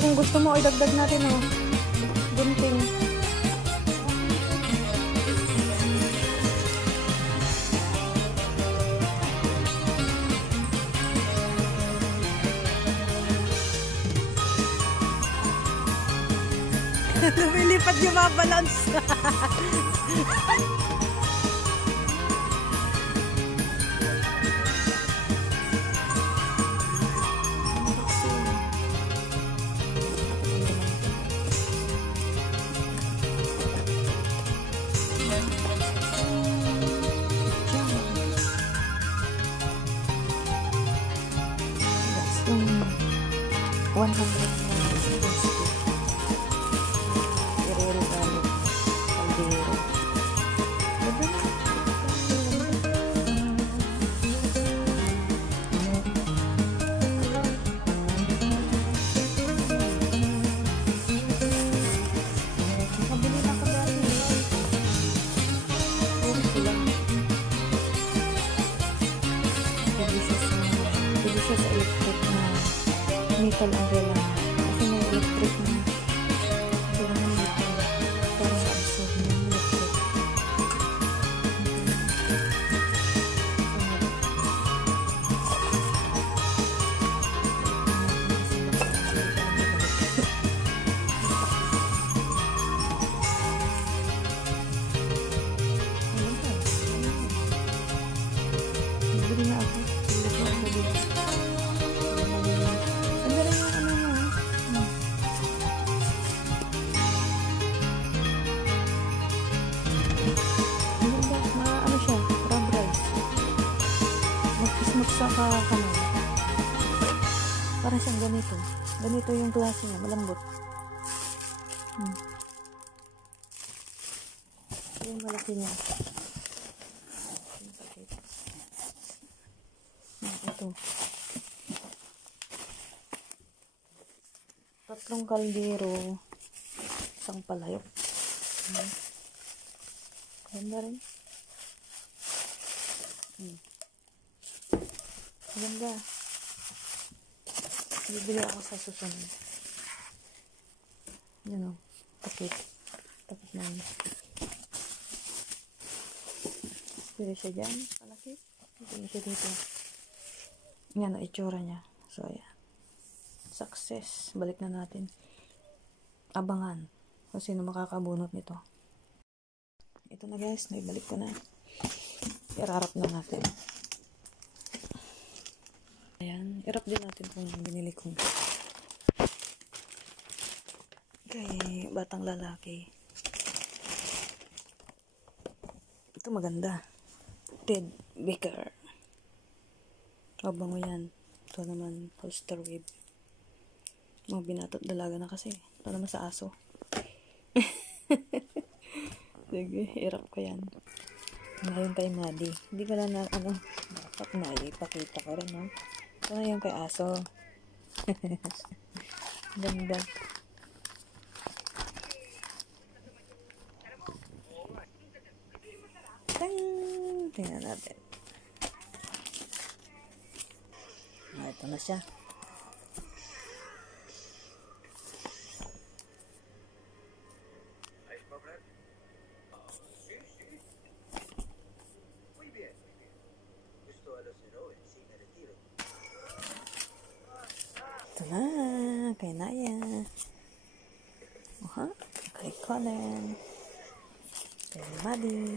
kung gusto mo, idagdag natin oh. Gunting. Lumilipad yung mga balance. That's 100. Sa electric na metal ang kailangan kasi may electric na kailangan metal para ma-absorb ng electric. Bili na ako. Saka kamay. Parang siyang ganito. Ganito yung klase niya, malambot. Yung malaki niya. Ito. Tatlong kaldero. Isang palayok. Ganda rin. Ganda. Bibili ako sa susunod. Yan o. Takip. Takip na yun. Pwede siya dyan. Palaki. Pwede siya dito. Yan o. Itsura niya. So, ayan. Success. Balik na natin. Abangan. Kung sino makakabunot nito. Ito na guys. Naibalik ko na. Irarap na natin. Ayan, irap din natin kung binili kong kay batang lalaki. Ito maganda. Ted Baker. Mabango yan. Ito naman, holster wave. Mga binatot dalaga na kasi. Ito naman sa aso. Sige, irap ko yan. Ngayon kay Maddie. Hindi ko na dapat na ipakita ko rin, no? Ito na yung kay aso. Ganda. Tang! Tingnan natin. Ito na siya. Ito na, kay Naya. Kay Colin. Kay Maddie.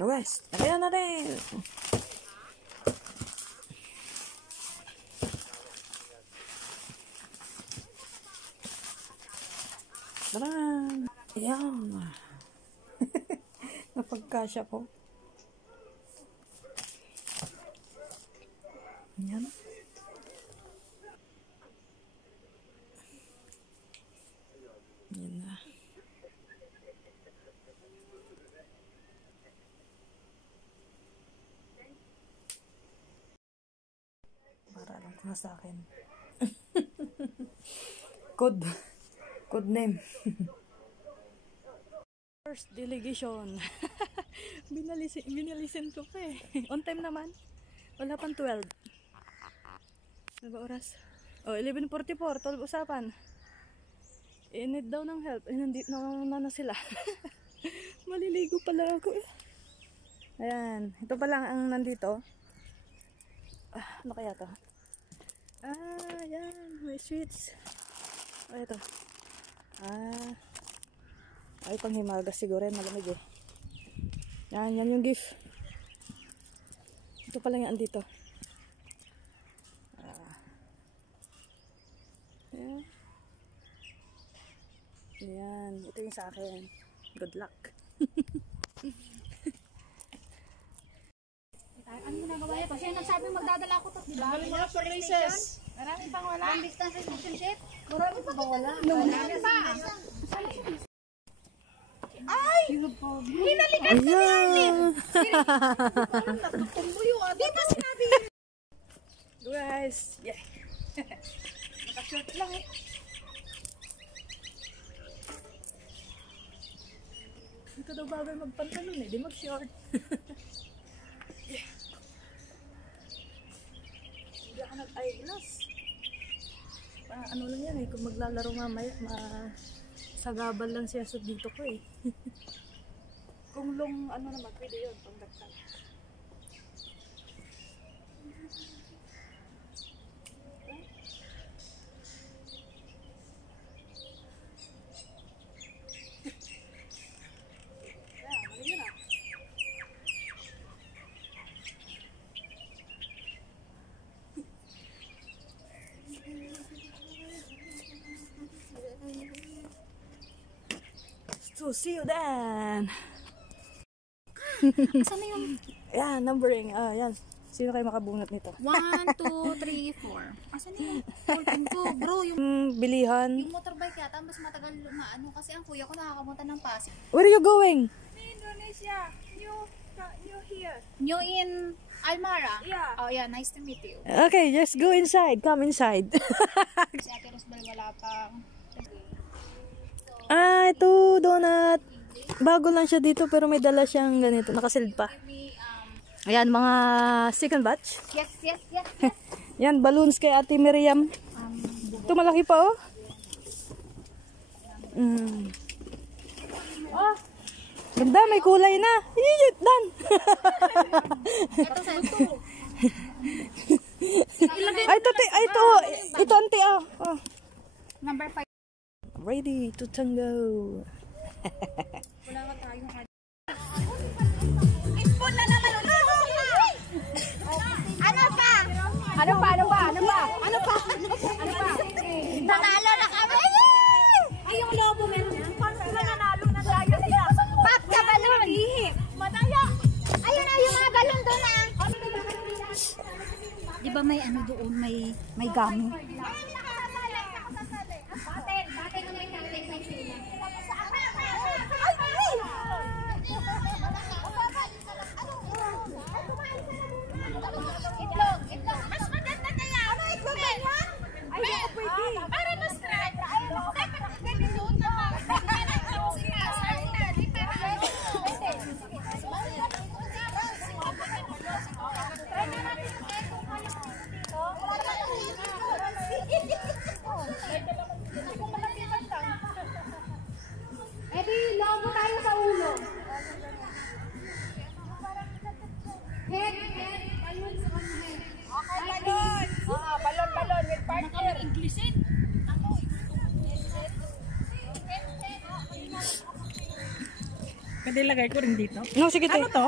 West, lagyan na rin. Taran! Ayan. Napagkasya ko. Ayan. Ayan na. Para alam ko na sa akin. Code name. First delegation. Binalisin ko pa eh. On time naman. Wala pang 12. Ano ba oras? Oh, 11:44. 12 usapan. I-need daw ng help. Nandito na sila. Maliligo pala ako. Ayan. Ito pa lang ang nandito. Ano kaya to? Ayan. May sweets. Ito. Ay, panghimagas siguro yan. Malamig eh. Yan yung gift. Ito pa lang yan andito. Ayan. Ayan. Ito yung sa akin. Good luck. Ano mo na babae? Kasi nagsabi magdadala ako to, di ba? Marami pang wala. Long distance relationship? Marami pang wala. Marami pa. Ay! Hinalikan ka ni Arlene! Nakutumbuyo. Di ba sinabi yun? Guys, yeah. Nakashort lang eh. Ito daw bagay magpantalon eh, di mag-short. Hindi ako nag-eyeglass. Ano lang yan eh, kung maglalaro mamaya, sagabal lang siya sa dito ko eh. Kung long ano naman, pwede yun, pang dagdag. So, see you then! Saan na yung? Yan, numbering. Yan. Sino kayo makabunot nito? 1, 2, 3, 4. Asan na yung ballpen ko? Bro, yung Bilihan. motorbike yata, mas matagal maano kasi ang kuya ko nakakapunta ng Pasig. Where are you going? Indonesia. New here. New in Almara? Yeah. Oh yeah, nice to meet you. Okay, just go inside. Come inside. Si Ate Rosbel wala pang... Ito, donut. Bago lang siya dito pero may dala siyang ganito. Nakasilid pa. Ayan, mga second batch. Yes. Yan, balloons kay Ate Miriam. Ito malaki pa oh. Oh, ganda, may kulay na. Yiyit, done. Ito, ante ah. Oh. Number 5. Ready to tango. Wala ka tayong Input na naman ulit. Ano pa? Nanalo na kami. Ay, yung lobo meron yan. Paano sila nanalo? Naglayo sila. Pop ka balon. Mataya. Ayun na yung mga balon doon na. Di ba may ano doon, may gamo? Mas maganda kaya. Ano itlog ba yan? Ay, pwede. Para mas try. Pwede doon na pa. Eh di, lobo tayo sa ulo. Head. Balloon sa head. Okay, balon. Balon with partner. Inglesin. Pwede lagay ko rin dito. No, sige Ano to?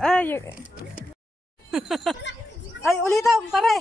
Ay, ay ulitan, pare.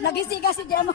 Nagisiga si Jemo.